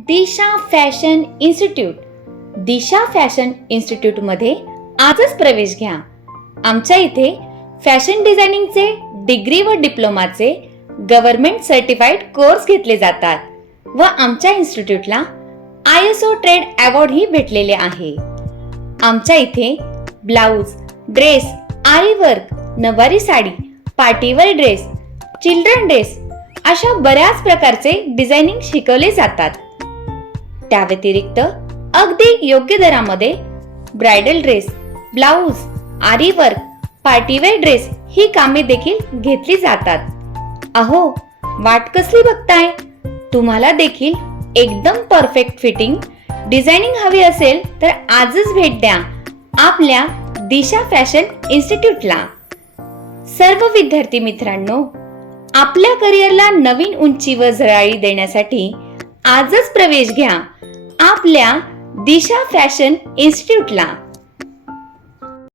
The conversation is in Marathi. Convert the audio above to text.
Disha fashion institute. Disha fashion इन्स्टिट्यूटमध्ये आजच प्रवेश घ्या. आमच्या इथे फॅशन डिझायनिंगचे डिग्री व डिप्लोमाचे गव्हर्नमेंट सर्टिफाईड कोर्स घेतले जातात व आमच्या इन्स्टिट्यूटला आय एस ओ ट्रेड अवॉर्डही भेटलेले आहे. आमच्या इथे blouse dress aari work nauvari sari partywear dress children dress अशा बऱ्याच प्रकारचे डिझायनिंग शिकवले जातात. त्या व्यतिरिक्त अगदी योग्य दरामध्ये bridal dress blouse aari work partywear dress ही कामे देखील घेतली जातात. अहो वाट कसली बघताय? तुम्हाला देखील एकदम परफेक्ट फिटिंग डिझायनिंग हवी असेल तर आजच भेट द्या आपल्या दिशा फॅशन इन्स्टिट्यूटला. सर्व विद्यार्थी मित्रांनो आपल्या करिअरला नवीन उंची व झळाळी देण्यासाठी आजच प्रवेश घ्या. आपल्या दिशा फॅशन इन्स्टिट्यूटला.